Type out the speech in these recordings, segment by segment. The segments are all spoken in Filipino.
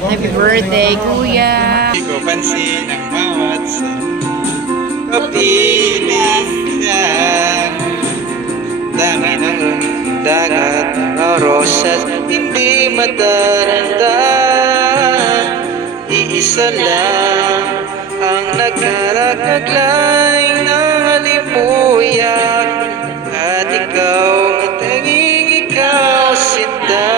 Happy birthday, Kuya! Hindi ko pansin ang bawat sa kapiling niya. Dami ng dagat o rosas, hindi mataranta. Iisa lang ang nagkarakaglay ng halimuyak. At ikaw ang tanging ikaw, sinta.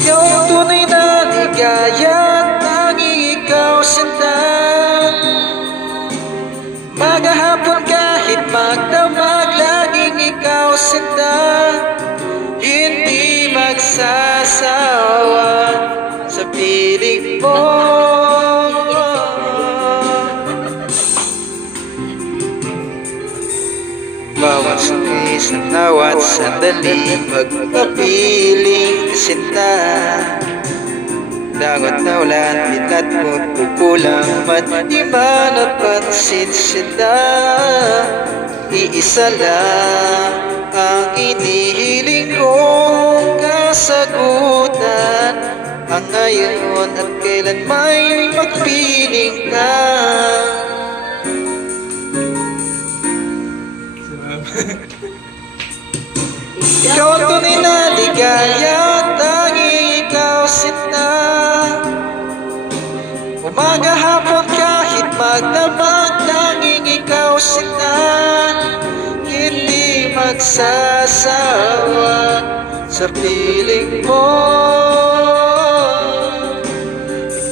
Ikaw ang tunay na ligaya, tanging ikaw, sinta. Maghapon kahit magdamag, laging ikaw, sinta. Hindi magsasawa sa piling mo. Bawat sakay sa bawat sandali, magpapiling sinta. Dagot na ulan, bitat mo't pupulang man, di ba napansin sinta. Iisa lang ang inihiling kong kasagutan, ang ngayon at kailan may magpiling ka. Ikaw ang tunay na ligaya, tanging ikaw, sinta. Umaga, hapon, kahit magdamag, tanging ikaw, sinta. Hindi magsasawa sa piling mo.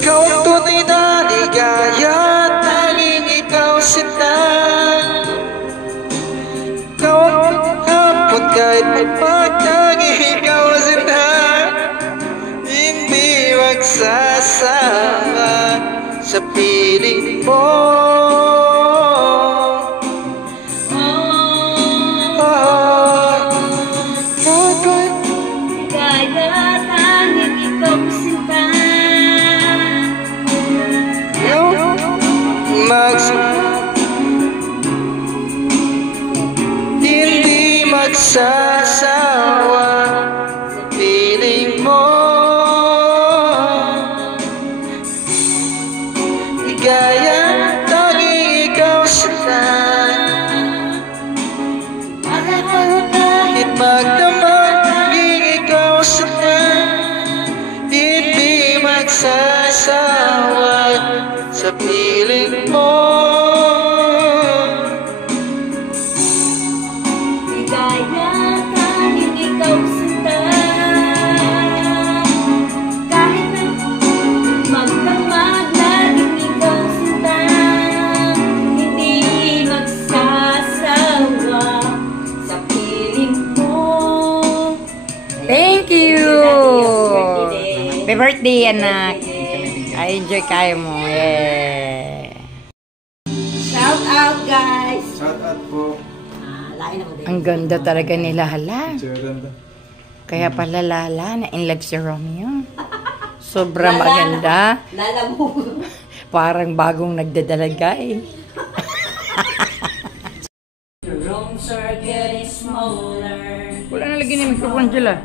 Ikaw ang tunay na ligaya, tanging ikaw, sinta. Ikaw ang hapon kahit magpagtanging ikaw, sinta. Hindi magsasawa sa piling mo. Hindi magsasawa sa piling mo. Ligaya, tanging ikaw, sinta. Kahit magdamag, tanging ikaw, sinta. Hindi magsasawa sa piling mo. Thank you! Happy birthday, anak! I-enjoy kayo mo. Yeah! Shout out, guys! Shout out po. Ang ganda talaga ni Lala. Kaya pala Lala, na in love si Romeo. Sobrang maganda. Lala mo. Parang bagong nagdadalaga eh. Rooms are getting smaller. Wala na lagi ni mikrofon sila.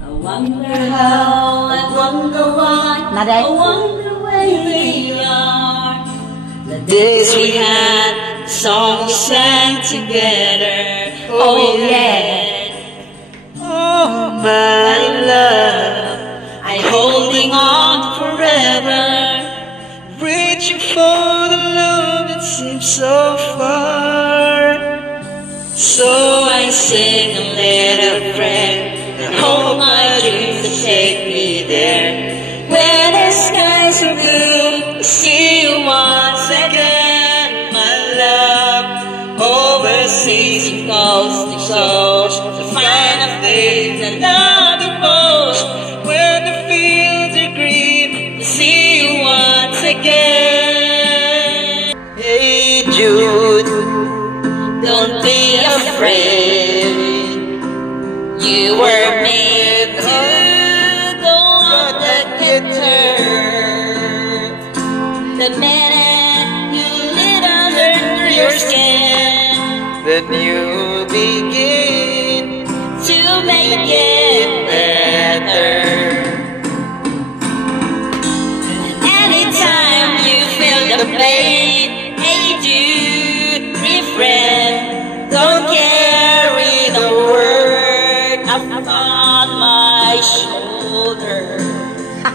I wonder how, I wonder why, Naday. I wonder where they are. The days we had, the song we sang together. Oh yeah. Oh my love, I'm holding on forever. reaching for the love that seems so far. So I sing a little prayer and hope my dreams will take me there. Where the skies are blue, I'll see you once again, my love. Overseas and coast to coast, to find the things I love the most. When the fields are green, I'll see you once again. hey Jude, Don't be afraid. You were made to go on the guitar. The minute you lit under your skin, then you begin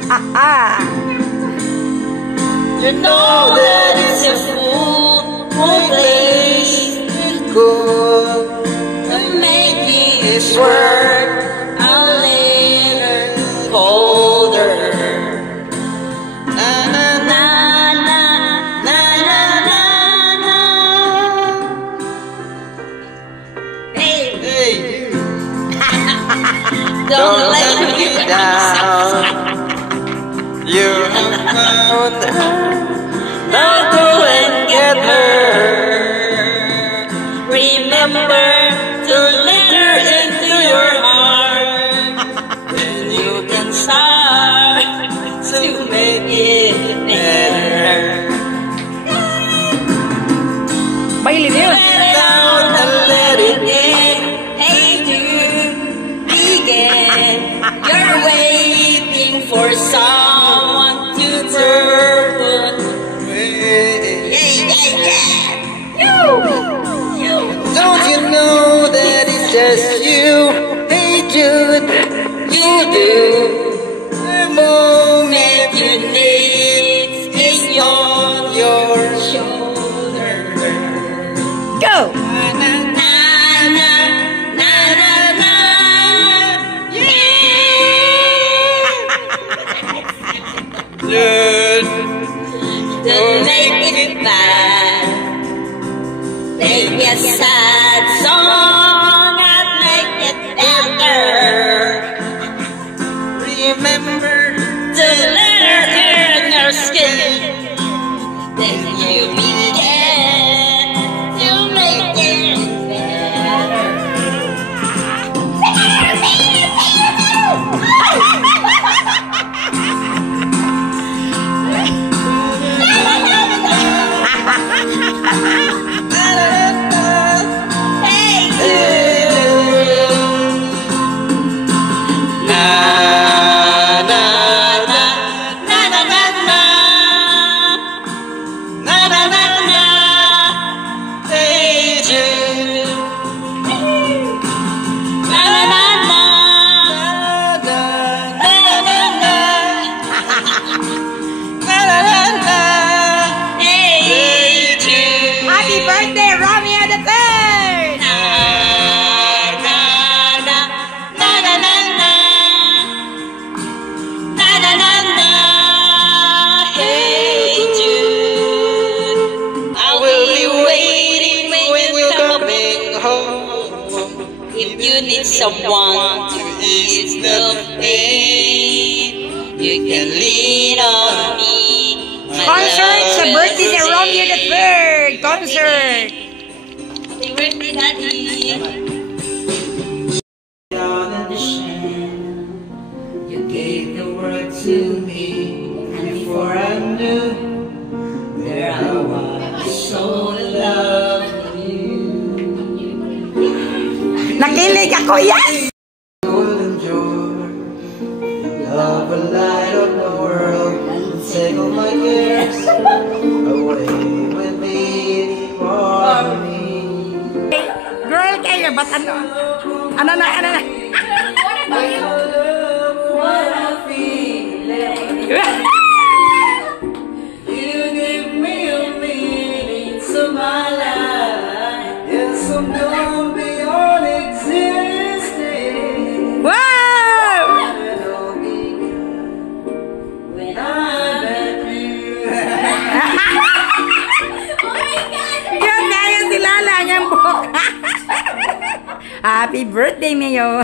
You know that it's a fool place to go. Making it work a little colder. Na na na na na na na na. Hey, hey, don't let me down. You have found her. Now go and get her. Remember to let her into your heart. Then you can start to make it better. Bailin yun. Let it out and let it in. Hey dude, begin. You're waiting for someone to turn. Don't you know that it's just you? Hey Jude, you do. The moment you need is on your shoulder. Go! Na na na na na na na. Jude, Don't make it bad. Make a sad song and make it better. remember. To let her in your skin. Then you begin to make it better. Happy birthday, Romeo the Third! If you need someone to ease the pain, you can lean on me. My Concert sa love birthday ni will Romeo the stay. Third! Concert! Happy birthday, Daddy. Down in the sand, you gave the word to me, and before I knew, there I was, so in love with you. Nakilig ako, yes! Golden joy, love will light up the world and take all my cares away with me for me. Girl kayo, ba't ano? Ano na, ano na? What I feel, you give me a meaning to my life. Yes, I'm gone beyond existing. Wow! When I met you. Yan na yan si Lala niyang buhok. Happy birthday, Mayo!